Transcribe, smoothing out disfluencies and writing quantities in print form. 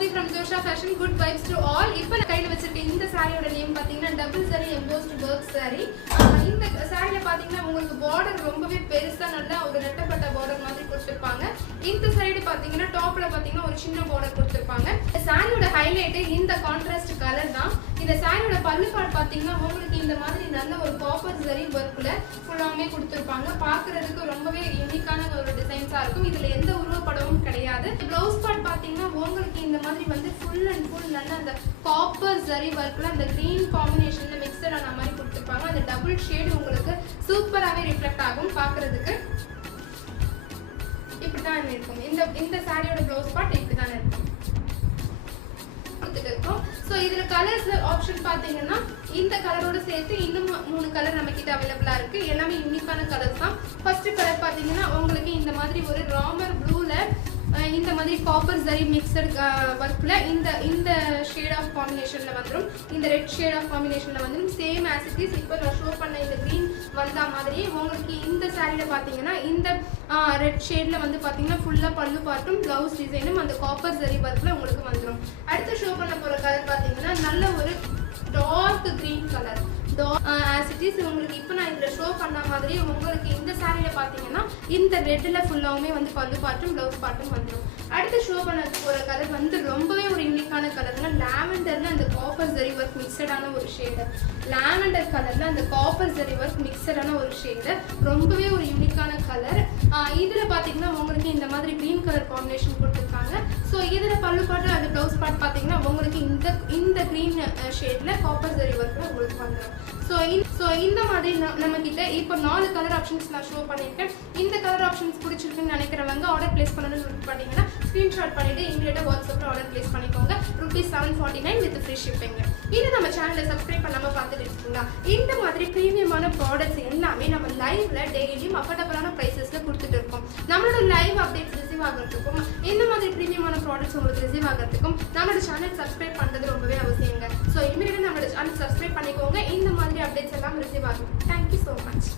Jyoti from Josha Fashion. Good vibes to all. இப்போ நான் கையில வச்சிருக்க இந்த சாரியோட நேம் பாத்தீங்கன்னா double sorry embossed work sorry. இந்த சாரியில பாத்தீங்கன்னா உங்களுக்கு border ரொம்பவே பெருசா நல்ல ஒரு ரெட்டப்பட்ட border மாதிரி கொடுத்திருப்பாங்க. இந்த சைடு பாத்தீங்கன்னா டாப்ல பாத்தீங்கன்னா ஒரு சின்ன border கொடுத்திருப்பாங்க. சாரியோட ஹைலைட் இந்த கான்ட்ராஸ்ட் கலர் தான். இந்த சாரியோட பல்லு பார்ட் பாத்தீங்கன்னா உங்களுக்கு இந்த மாதிரி நல்ல ஒரு காப்பர் ஜரி வர்க்ல ஃபுல்லாமே கொடுத்திருப்பாங்க. பார்க்கிறதுக்கு ரொம்பவே யூனிக்கான ஒரு டிசைன்ஸா இருக்கும். இதுல எந்த உருவப்படமும் கிடையாது. ப்ளவுஸ் பார்ட் பாத்தீங்கன்னா உங்களுக்கு இந்த மாதிரி வந்து ஃபுல் அண்ட் ஃபுல் நல்ல அந்த காப்பர் ஜரி வர்க்ல அந்த கிரீன் காம்பினேஷன்ல மிக்ஸ்ட் ஆன மாதிரி கொடுத்திருப்பாங்க. அந்த டபுள் ஷேட் உங்களுக்கு சூப்பராவே ரிஃப்ளெக்ட் ஆகும் பார்க்கிறதுக்கு. இப்படிதான் இருக்கும். இந்த சாரியோட ப்ளவுஸ் பார்ட் இப்படிதான் இருக்கும். சோ இதுல கலர்ஸ் ஆப்ஷன் பாத்தீங்கன்னா இந்த கலரோட சேர்த்து இன்னும் 3 கலர் நம்ம கிட்ட அவைலபிளா இருக்கு. எல்லாமே யூனிக்கான கலர்ஸ் தான். ஃபர்ஸ்ட் கலர் பாத்தீங்கன்னா உங்களுக்கு இந்த மாதிரி ஒரு ராமர் ப்ளூல இந்த மாதிரி காப்பர் ஜரி மிக்ஸ்ட் வர்க்ல இந்த ஷேட் ஆஃப் காம்பினேஷன்ல வந்துரும். இந்த ரெட் ஷேட் ஆஃப் காம்பினேஷன்ல வந்துரும். சேம் as it is இப்போ நான் ஷோ பண்ண இந்த green வந்த மாதிரியே உங்களுக்கு இந்த சாரியில பாத்தீங்கன்னா இந்த ரெட் ஷேட்ல வந்து பாத்தீங்கன்னா ஃபுல்லா பல்லு பார்ட்டும் ப்ளவுஸ் டிசைனும் அந்த காப்பர் ஜரி வர்க்ல உங்களுக்கு வந்துரும். அடுத்து ஷோ பண்ண போற கலர் பாத்தீங்கன்னா நல்ல ஒரு dark green colour. as it is உங்களுக்கு இப்போ நான் இதுல ஷோ பண்ண மாதிரி உங்களுக்கு இந்த சாரியில பாத்தீங்கன்னா இந்த ரெட்ல ஃபுல்லாவுமே வந்து பல்லு பார்ட்டும் ப்ளவுஸ் பார்ட்டும் வந்துரும். அடுத்து ஷோ பண்ண போற கலர் வந்து ரொம்பவே ஒரு யூனிக்கான கலர்னா லாவெண்டர்ல அந்த காப்பர் ஜரி வர்க் மிக்ஸ்டான ஒரு ஷேட். லாவெண்டர் கலர்ல அந்த காப்பர் ஜரி வர்க் மிக்ஸ்டான ஒரு ஷேட் ரொம்பவே ஒரு யூனிக்கான கலர். இதுல பாத்தீங்கன்னா உங்களுக்கு இந்த மாதிரி கிரீன் கலர் காம்பினேஷன் கொடுத்திருக்காங்க. சோ இதுல பல்லு பார்ட் அந்த ப்ளவுஸ் பார்ட் பாத்தீங்கன்னா உங்களுக்கு இந்த கிரீன் ஷேட்ல காப்பர் ஜரி வர்க்ல உங்களுக்கு வந்துரும். சோ இந்த மாதிரி நம்ம கிட்ட இப்போ 4 கலர் ஆப்ஷன்ஸ் நான் ஷோ பண்ணிருக்கேன். இந்த கலர் ஆப்ஷன்ஸ் பிடிச்சிருக்குன்னு நினைக்கிறவங்க ஆர்டர் பிளேஸ் பண்ணணும்னு பாத்தீங்கன்னா ஸ்கிரீன்ஷாட் பண்ணிட்டு இமிடியேட்டா வாட்ஸ்அப்ல ஆர்டர் பிளேஸ் பண்ணிக்கோங்க. ₹749 வித் ஃப்ரீ ஷிப்பிங். இது நம்ம சேனலை சப்ஸ்கிரைப் பண்ணாம பார்த்துட்டு இருக்கீங்களா? இந்த மாதிரி பிரீமியமான ப்ராடக்ட்ஸ் எல்லாமே நம்ம லைவ்ல டெய்லியும் அஃபோர்டபுளான பிரைசஸ்ல கொடுத்துட்டு இருக்கோம். நம்மளோட லைவ் அப்டேட்ஸ் ரிசீவ் ஆகிறதுக்கும் இந்த மாதிரி பிரீமியமான ப்ராடக்ட்ஸ் உங்களுக்கு ரிசீவ் ஆகிறதுக்கும் நம்மளோட சேனல் சப்ஸ்கிரைப் பண்றது ரொம்பவே அவசியங்க. ஸோ இமிடியேட்டா நம்மளோட சேனல் சப்ஸ்கிரைப் பண்ணிக்கோங்க. இந்த மாதிரி அப்டேட்ஸ் எல்லாம் ரிசீவ் ஆகும். Thank you so much.